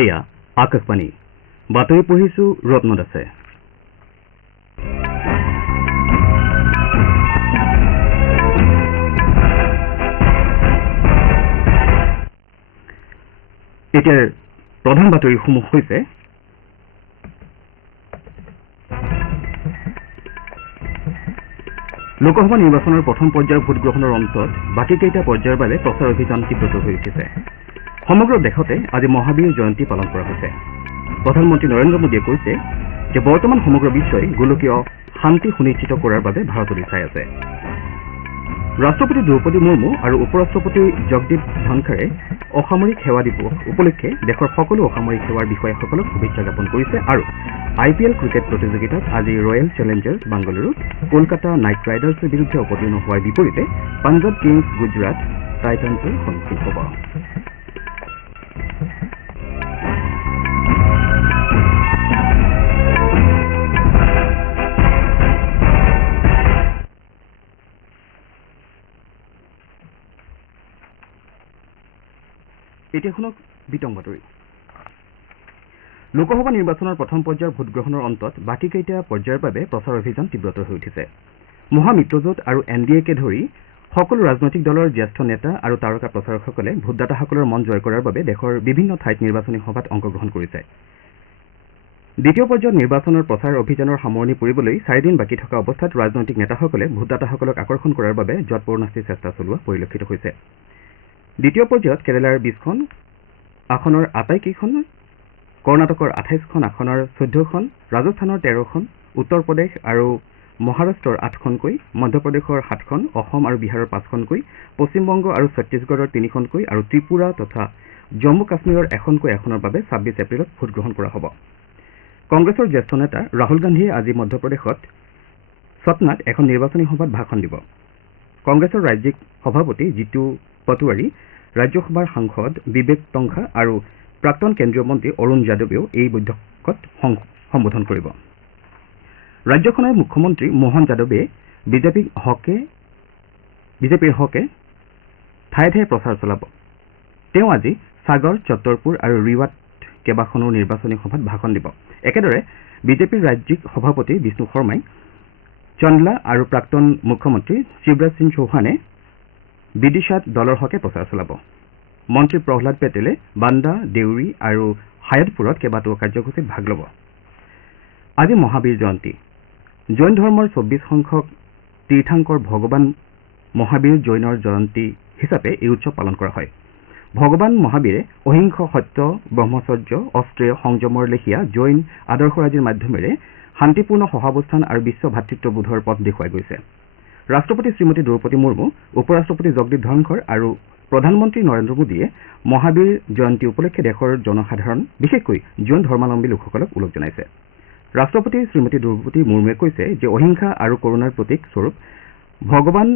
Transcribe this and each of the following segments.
এয়া আকাশবাণী বাতৰি পঢ়িছো ৰত্ন দাসে। এতিয়াৰ প্ৰধান বাতৰিসমূহ হৈছে লোকসভা নিৰ্বাচনৰ প্ৰথম পৰ্যায়ৰ ভোটগ্ৰহণৰ অন্তত বাকীকেইটা পৰ্যায়ৰ বাবে প্ৰচাৰ অভিযান তীব্ৰতৰ হৈ উঠিছে। সমগ্ৰ দেশতে আজি মহাবীৰ জয়ন্তী পালন কৰা হৈছে। প্ৰধানমন্ত্ৰী নৰেন্দ্ৰ মোদীয়ে কৈছে যে বৰ্তমান সমগ্ৰ বিশ্বই গোলকীয় শান্তি সুনিশ্চিত কৰাৰ বাবে ভাৰতলৈ চাই আছে। ৰাষ্ট্ৰপতি দ্ৰৌপদী মুৰ্মু আৰু উপ ৰাষ্ট্ৰপতি জগদীপ ধনখৰে অসামৰিক সেৱা দিৱস উপলক্ষে দেশৰ সকলো অসামৰিক সেৱাৰ বিষয়াসকলক শুভেচ্ছা জ্ঞাপন কৰিছে আৰু IPL ক্ৰিকেট প্ৰতিযোগিতাত আজি Royal Challengers Bengaluru Kolkata Knight ৰাইডাৰ্ছৰ বিৰুদ্ধে অৱতীৰ্ণ হোৱাৰ বিপৰীতে পাঞ্জাৱ কিংছ গুজৰাট টাইটানছৰ সন্মুখীন হ'ব। এতিয়া শুনক বিতং বাতৰি। লোকসভা নিৰ্বাচনৰ প্ৰথম পৰ্যায়ৰ ভোটগ্ৰহণৰ অন্তত বাকীকেইটা পৰ্যায়ৰ বাবে প্ৰচাৰ অভিযান তীব্ৰতৰ হৈ উঠিছে। মহামিত্ৰজোঁট আৰু NDAকে ধৰি সকলো ৰাজনৈতিক দলৰ জ্যেষ্ঠ নেতা আৰু তাৰকা প্ৰচাৰকসকলে ভোটদাতাসকলৰ মন জয় কৰাৰ বাবে দেশৰ বিভিন্ন ঠাইত নিৰ্বাচনী সভাত অংশগ্ৰহণ কৰিছে। দ্বিতীয় পৰ্যায়ত নিৰ্বাচনৰ প্ৰচাৰ অভিযানৰ সামৰণি পৰিবলৈ 4 দিন বাকী থকা অৱস্থাত ৰাজনৈতিক নেতাসকলে ভোটদাতাসকলক আকৰ্ষণ কৰাৰ বাবে যৎপৰোনাস্তি চেষ্টা চলোৱা পৰিলক্ষিত হৈছে। দ্বিতীয় পৰ্যায়ত কেৰালাৰ 20খন আসনৰ আটাইকেইখন, কৰ্ণাটকৰ 28খন আসনৰ 14খন, ৰাজস্থানৰ 13খন, উত্তৰ প্ৰদেশ আৰু মহাৰাষ্ট্ৰৰ 8খনকৈ, মধ্যপ্ৰদেশৰ 7খন, অসম আৰু বিহাৰৰ 5খনকৈ, পশ্চিমবংগ আৰু ছত্তীশগড়ৰ 3খনকৈ আৰু ত্ৰিপুৰা তথা জম্মু কাশ্মীৰৰ এখনকৈ আসনৰ বাবে 26 এপ্ৰিলত ভোটগ্ৰহণ কৰা হ'ব। কংগ্ৰেছৰ জ্যেষ্ঠ নেতা ৰাহুল গান্ধীয়ে আজি মধ্যপ্ৰদেশত সটনাত এখন নিৰ্বাচনী সভাত ভাষণ দিব। কংগ্ৰেছৰ ৰাজ্যিক সভাপতি জিতু পটোৱাৰী, ৰাজ্যসভাৰ সাংসদ বিবেক টংখা আৰু প্ৰাক্তন কেন্দ্ৰীয় মন্ত্ৰী অৰুণ যাদৱেও এই বৈঠকত সম্বোধন কৰিব। ৰাজ্যখনৰ মুখ্যমন্ত্ৰী মোহন যাদৱে বিজেপিৰ হকে ঠায়ে ঠায়ে প্ৰচাৰ চলাব। তেওঁ আজি সাগৰ, ছত্তৰপুৰ আৰু ৰিৱাত কেইবাখনো নিৰ্বাচনী সভাত ভাষণ দিব। একেদৰে বিজেপিৰ ৰাজ্যিক সভাপতি বিষ্ণু শৰ্মাই চন্দলা আৰু প্ৰাক্তন মুখ্যমন্ত্ৰী শিৱৰাজ সিং চৌহানে বিদিশাত দলৰ হকে প্ৰচাৰ চলাব। মন্ত্ৰী প্ৰহ্লাদ পেটেলে বান্দা, দেউৰী আৰু হায়াতপুৰত কেইবাটাও কাৰ্যসূচীত ভাগ ল'ব। আজি মহাবীৰ জয়ন্তী। জৈন ধৰ্মৰ 24 সংখ্যক তীৰ্থংকৰ ভগৱান মহাবীৰ জৈনৰ জয়ন্তী হিচাপে এই উৎসৱ পালন কৰা হয়। ভগৱান মহাবীৰে অহিংস, সত্য, ব্ৰহ্মচৰ্য, অস্ত্ৰেয়, সংযমৰ লেখীয়া জৈন আদৰ্শৰাজিৰ মাধ্যমেৰে শান্তিপূৰ্ণ সহাৱস্থান আৰু বিশ্ব ভাতৃত্ববোধৰ পথ দেখুৱাই গৈছে। ৰাষ্ট্ৰপতি শ্ৰীমতী দ্ৰৌপদী মুৰ্মু, উপ ৰাষ্ট্ৰপতি জগদীপ ধনখৰ আৰু প্ৰধানমন্ত্ৰী নৰেন্দ্ৰ মোদীয়ে মহাবীৰ জয়ন্তী উপলক্ষে দেশৰ জনসাধাৰণ, বিশেষকৈ জৈন ধৰ্মাৱলম্বী লোকসকলক ওলগ জনাইছে। ৰাষ্ট্ৰপতি শ্ৰীমতী দ্ৰৌপদী মুৰ্মুৱে কৈছে যে অহিংসা আৰু কৰুণাৰ প্ৰতীক স্বৰূপ ভগৱান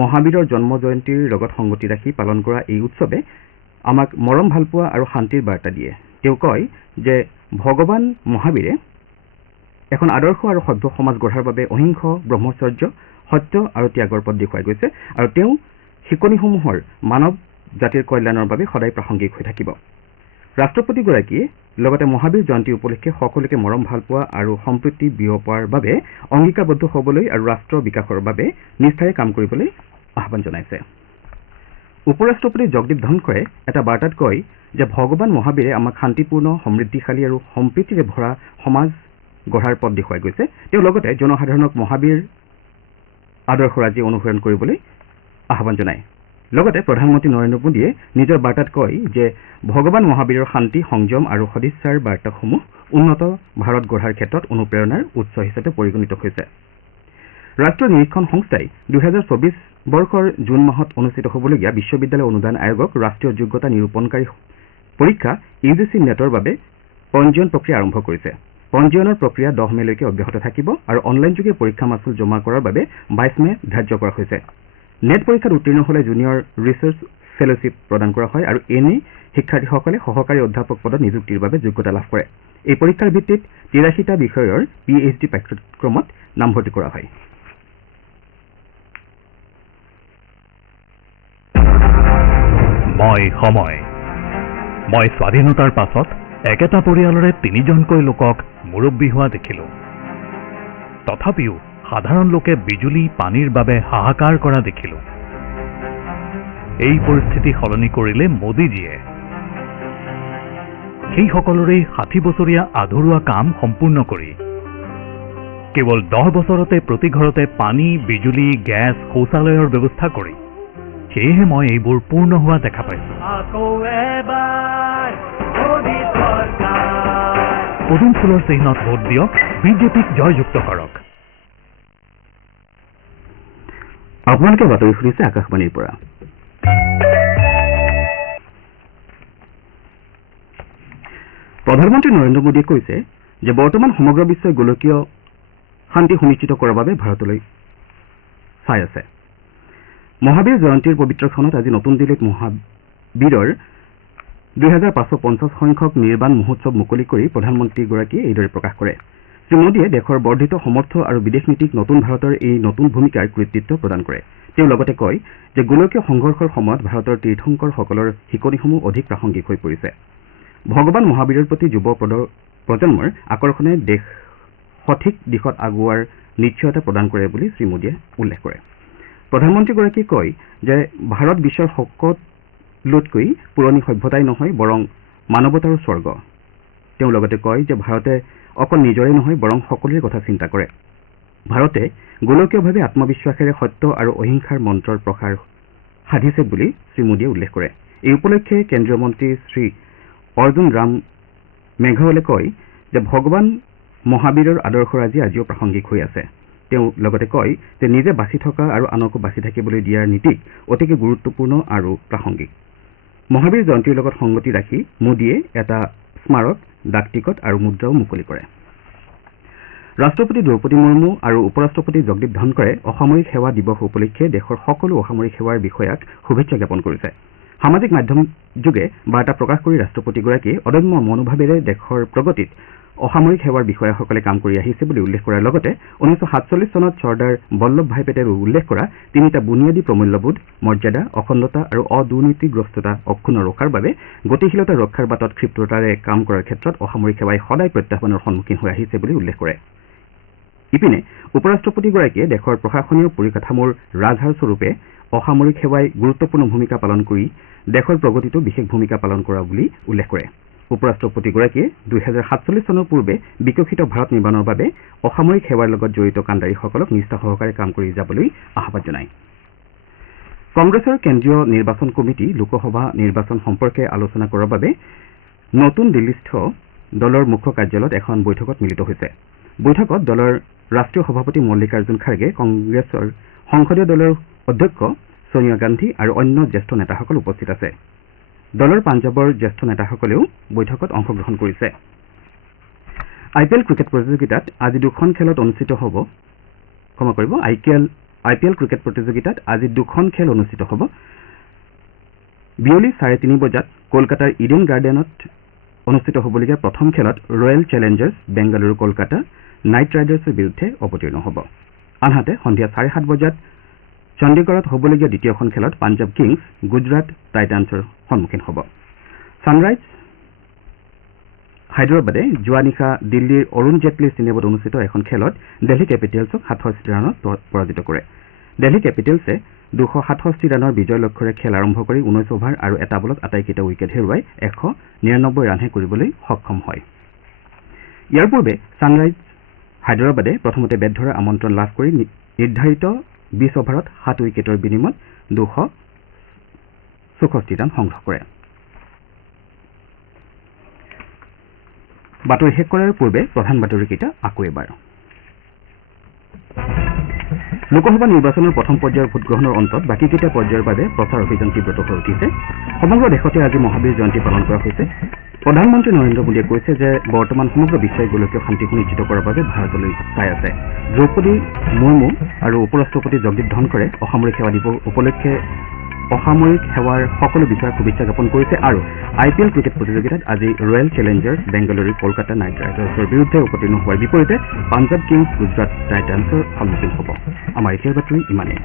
মহাবীৰৰ জন্ম জয়ন্তীৰ লগত সংগতি ৰাখি পালন কৰা এই উৎসৱে আমাক মৰম ভালপোৱা আৰু শান্তিৰ বাৰ্তা দিয়ে। তেওঁ কয় যে ভগৱান মহাবীৰে এখন আদৰ্শ আৰু সভ্য সমাজ গঢ়াৰ বাবে অহিংস, ব্ৰহ্মচৰ্য, সত্য আৰু ত্যাগৰ পথ দেখুৱাই গৈছে আৰু তেওঁ শিকনিসমূহৰ মানৱ জাতিৰ কল্যাণৰ বাবে সদায় প্ৰাসংগিক হৈ থাকিব। ৰাষ্ট্ৰপতিগৰাকীয়ে লগতে মহাবীৰ জয়ন্তী উপলক্ষে সকলোকে মৰম ভালপোৱা আৰু সম্প্ৰীতি বিয়পোৱাৰ বাবে অংগীকাৰবদ্ধ হ'বলৈ আৰু ৰাষ্ট্ৰৰ বিকাশৰ বাবে নিষ্ঠাৰে কাম কৰিবলৈ আহ্বান জনাইছে। উপ ৰাষ্ট্ৰপতি জগদীপ ধনখৰে এটা বাৰ্তাত কয় যে ভগৱান মহাবীৰে আমাক শান্তিপূৰ্ণ, সমৃদ্ধিশালী আৰু সম্প্ৰীতিৰে ভৰা সমাজ গঢ়াৰ পথ দেখুৱাই গৈছে। তেওঁ লগতে জনসাধাৰণক মহাবীৰ আদৰ্শৰাজি অনুসৰণ কৰিবলৈ আহ্বান জনায়। লগতে প্ৰধানমন্ত্ৰী নৰেন্দ্ৰ মোদীয়ে নিজৰ বাৰ্তাত কয় যে ভগৱান মহাবীৰৰ শান্তি, সংযম আৰু সদিচ্ছাৰ বাৰ্তাসমূহ উন্নত ভাৰত গঢ়াৰ ক্ষেত্ৰত অনুপ্ৰেৰণাৰ উৎস হিচাপে পৰিগণিত হৈছে। ৰাষ্ট্ৰীয় নিৰীক্ষণ সংস্থাই 2024 বৰ্ষৰ জুন মাহত অনুষ্ঠিত হ'বলগীয়া বিশ্ববিদ্যালয় অনুদান আয়োগক ৰাষ্ট্ৰীয় যোগ্যতা নিৰূপণকাৰী পৰীক্ষা UGC নেটৰ বাবে পঞ্জীয়ন প্ৰক্ৰিয়া আৰম্ভ কৰিছে। পঞ্জীয়নৰ প্ৰক্ৰিয়া 10 মেলৈকে অব্যাহত থাকিব আৰু অনলাইনযোগে পৰীক্ষা মাচুল জমা কৰাৰ বাবে 22 মে ধাৰ্য কৰা হৈছে। নেট পৰীক্ষাত উত্তীৰ্ণ হ'লে জুনিয়ৰ ৰিচাৰ্চ ফেলোশ্বিপ প্ৰদান কৰা হয় আৰু এনে শিক্ষাৰ্থীসকলে সহকাৰী অধ্যাপক পদত নিযুক্তিৰ বাবে যোগ্যতা লাভ কৰে। এই পৰীক্ষাৰ ভিত্তিত 83টা বিষয়ৰ PhD পাঠ্যক্ৰমত নামভৰ্তি কৰা হয়। মই সময়, মই স্বাধীনতাৰ পাছত একেটা পৰিয়ালৰে 3জনকৈ লোকক মুৰব্বী হোৱা দেখিলোঁ। তথাপিও সাধাৰণ লোকে বিজুলী পানীৰ বাবে হাহাকাৰ কৰা দেখিলোঁ। এই পৰিস্থিতি সলনি কৰিলে মোদীজীয়ে। সেই সকলোৰে 60 বছৰীয়া আধৰুৱা কাম সম্পূৰ্ণ কৰি কেৱল 10 বছৰতে প্ৰতি ঘৰতে পানী, বিজুলী, গেছ, শৌচালয়ৰ ব্যৱস্থা কৰি সেয়েহে মই এইবোৰ পূৰ্ণ হোৱা দেখা পাইছোঁ। পদুম ফুলৰ চিহ্নত ভোট দিয়ক, বিজেপিক জয়যুক্ত কৰক। আপোনালোকে বাতৰি শুনিছে আকাশবাণীৰ পৰা। প্ৰধানমন্ত্ৰী নৰেন্দ্ৰ মোদীয়ে কৈছে যে বৰ্তমান সমগ্ৰ বিশ্বই গোলকীয় শান্তি সুনিশ্চিত কৰাৰ বাবে ভাৰতলৈ চাই আছে। মহাবীৰ জয়ন্তীৰ পবিত্ৰ ক্ষণত আজি নতুন দিল্লীত মহাবীৰৰ 2550 সংখ্যক নিৰ্বাণ মহোৎসৱ মুকলি কৰি প্ৰধানমন্ত্ৰীগৰাকীয়ে এইদৰে প্ৰকাশ কৰে। শ্ৰীমোদীয়ে দেশৰ বৰ্ধিত সমৰ্থ আৰু বিদেশ নীতিক নতুন ভাৰতৰ এই নতুন ভূমিকাৰ কৃতিত্ব প্ৰদান কৰে। তেওঁ লগতে কয় যে গোলকীয় সংঘৰ্ষৰ সময়ত ভাৰতৰ তীৰ্থংকৰসকলৰ শিকনিসমূহ অধিক প্ৰাসংগিক হৈ পৰিছে। ভগৱান মহাবীৰৰ প্ৰতি যুৱ প্ৰজন্মৰ আকৰ্ষণে দেশ সঠিক দিশত আগুৱাৰ নিশ্চয়তা প্ৰদান কৰে বুলি শ্ৰীমোদীয়ে উল্লেখ কৰে। প্ৰধানমন্ত্ৰীগৰাকীয়ে কয় যে ভাৰত বিশ্বৰ সকলোতকৈ পুৰণি সভ্যতাই নহয় বৰং মানৱতাৰো স্বৰ্গ। তেওঁ লগতে কয় যে ভাৰতে অকল নিজৰে নহয় বৰং সকলোৰে কথা চিন্তা কৰে। ভাৰতে গোলকীয়ভাৱে আত্মবিশ্বাসেৰে সত্য আৰু অহিংসাৰ মন্ত্ৰৰ প্ৰসাৰ সাধিছে বুলি শ্ৰীমোদীয়ে উল্লেখ কৰে। এই উপলক্ষে কেন্দ্ৰীয় মন্ত্ৰী শ্ৰী অৰ্জুন ৰাম মেঘৱালে কয় যে ভগৱান মহাবীৰৰ আদৰ্শৰাজি আজিও প্ৰাসংগিক হৈ আছে। তেওঁ লগতে কয় যে নিজে বাচি থকা আৰু আনকো বাচি থাকিবলৈ দিয়াৰ নীতিক অতিকে গুৰুত্বপূৰ্ণ আৰু প্ৰাসংগিক। মহাবীৰ জয়ন্তীৰ লগত সংগতি ৰাখি মোদীয়ে এটা স্মাৰক, ডাক টিকট আৰু মুদ্ৰাও মুকলি কৰে। ৰাষ্ট্ৰপতি দ্ৰৌপদী মুৰ্মু আৰু উপ ৰাষ্ট্ৰপতি জগদীপ ধনখৰে অসামৰিক সেৱা দিৱস উপলক্ষে দেশৰ সকলো অসামৰিক সেৱাৰ বিষয়াক শুভেচ্ছা জ্ঞাপন কৰিছে। সামাজিক মাধ্যম যোগে বাৰ্তা প্ৰকাশ কৰি ৰাষ্ট্ৰপতিগৰাকীয়ে অদম্য মনোভাৱেৰে দেশৰ প্ৰগতিত অসামৰিক সেৱাৰ বিষয়াসকলে কাম কৰি আহিছে বুলি উল্লেখ কৰাৰ লগতে 1947 চনত চৰ্দাৰ বল্লভ ভাই পেটেলে উল্লেখ কৰা 3টা বুনিয়াদী প্ৰমূল্যবোধ মৰ্যাদা, অখণ্ডতা আৰু অদুৰ্নীতিগ্ৰস্ততা অক্ষুণ্ণ ৰখাৰ বাবে গতিশীলতা ৰক্ষাৰ বাটত ক্ষিপ্ৰতাৰে কাম কৰাৰ ক্ষেত্ৰত অসামৰিক সেৱাই সদায় প্ৰত্যাহ্বানৰ সন্মুখীন হৈ আহিছে বুলি উল্লেখ কৰে। ইপিনে উপ ৰাষ্ট্ৰপতিগৰাকীয়ে দেশৰ প্ৰশাসনীয় পৰিকাঠামোৰ ৰাজহাড় স্বৰূপে অসামৰিক সেৱাই গুৰুত্বপূৰ্ণ ভূমিকা পালন কৰি দেশৰ প্ৰগতিতো বিশেষ ভূমিকা পালন কৰা বুলি উল্লেখ কৰে। উপ ৰাষ্ট্ৰপতিগৰাকীয়ে 2047 চনৰ পূৰ্বে বিকশিত ভাৰত নিৰ্মাণৰ বাবে অসামৰিক সেৱাৰ লগত জড়িত কাণ্ডাৰীসকলক নিষ্ঠা সহকাৰে কাম কৰি যাবলৈ আহ্বান জনায়। কংগ্ৰেছৰ কেন্দ্ৰীয় নিৰ্বাচন কমিটি লোকসভা নিৰ্বাচন সম্পৰ্কে আলোচনা কৰাৰ বাবে নতুন দিল্লীস্থ দলৰ মুখ্য কাৰ্যালয়ত এখন বৈঠকত মিলিত হৈছে। বৈঠকত দলৰ ৰাষ্ট্ৰীয় সভাপতি মল্লিকাৰ্জুন খাৰ্গে, কংগ্ৰেছৰ সংসদীয় দলৰ অধ্যক্ষ ছোনিয়া গান্ধী আৰু অন্য জ্যেষ্ঠ নেতাসকল উপস্থিত আছে। দলৰ পাঞ্জাৱৰ জ্যেষ্ঠ নেতাসকলেও বৈঠকত অংশগ্ৰহণ কৰিছে। IPL ক্ৰিকেট প্ৰতিযোগিতাত আজি দুখন খেলত অনুষ্ঠিত হ'ব। IPL ক্ৰিকেট প্ৰতিযোগিতাত আজি দুখন খেল অনুষ্ঠিত হ'ব। বিয়লি 3:30 বজাত কলকাতাৰ ইডেন গাৰ্ডেনত অনুষ্ঠিত হ'বলগীয়া প্ৰথম খেলত Royal Challengers Bengaluru Kolkata Knight ৰাইডাৰ্ছৰ বিৰুদ্ধে অৱতীৰ্ণ হ'ব। আনহাতে সন্ধিয়া 7:30 বজাত চণ্ডীগড়ত হ'বলগীয়া দ্বিতীয়খন খেলত পাঞ্জাৱ কিংছ গুজৰাট টাইটান্ছৰ সন্মুখীন হ'ব। ছানৰাইজ হায়দৰাবাদে যোৱা নিশা দিল্লীৰ অৰুণ জেটলী ষ্টেডিয়ামত অনুষ্ঠিত এখন খেলত দিল্লী কেপিটেলছক 67 ৰানত পৰাজিত কৰে। দিল্লী কেপিটেলছে 267 ৰানৰ বিজয় লক্ষ্যৰে খেল আৰম্ভ কৰি 19 অভাৰ আৰু এটা বলত আটাইকেইটা উইকেট হেৰুৱাই 199 ৰানহে কৰিবলৈ সক্ষম হয়। ইয়াৰ পূৰ্বে ছানৰাইজ হায়দৰাবাদে প্ৰথমতে বেট ধৰাৰ আমন্ত্ৰণ লাভ কৰি নিৰ্ধাৰিত 20 অভাৰত 7 উইকেটৰ বিনিময়ত 264 ৰান সংগ্ৰহ কৰে। বাতৰি শেষ কৰাৰ পূৰ্বে প্ৰধান বাতৰিকেইটা আকৌ এবাৰ। লোকসভা নিৰ্বাচনৰ প্ৰথম পৰ্যায়ৰ ভোটগ্ৰহণৰ অন্তত বাকীকেইটা পৰ্যায়ৰ বাবে প্ৰচাৰ অভিযান তীব্ৰত হৈ উঠিছে। সমগ্ৰ দেশতে আজি মহাবীৰ জয়ন্তী পালন কৰা হৈছে। প্ৰধানমন্ত্ৰী নৰেন্দ্ৰ মোদীয়ে কৈছে যে বৰ্তমান সমগ্ৰ বিশ্বই গোলকীয় শান্তি সুনিশ্চিত কৰাৰ বাবে ভাৰতলৈ চাই আছে। দ্ৰৌপদী মুৰ্মু আৰু উপ ৰাষ্ট্ৰপতি জগদীপ ধনখৰে অসামৰিক সেৱা দিৱস উপলক্ষে অসামৰিক সেৱাৰ সকলো বিষয়াক শুভেচ্ছা জ্ঞাপন কৰিছে আৰু IPL ক্ৰিকেট প্ৰতিযোগিতাত আজি Royal Challengers Bengaluru Kolkata Knight ৰাইডাৰ্ছৰ বিৰুদ্ধে অৱতীৰ্ণ হোৱাৰ বিপৰীতে পাঞ্জাৱ কিংছ গুজৰাট টাইটান্ছৰ সন্মুখীন হ'ব। আমাৰ এতিয়াৰ বাতৰি ইমানেই।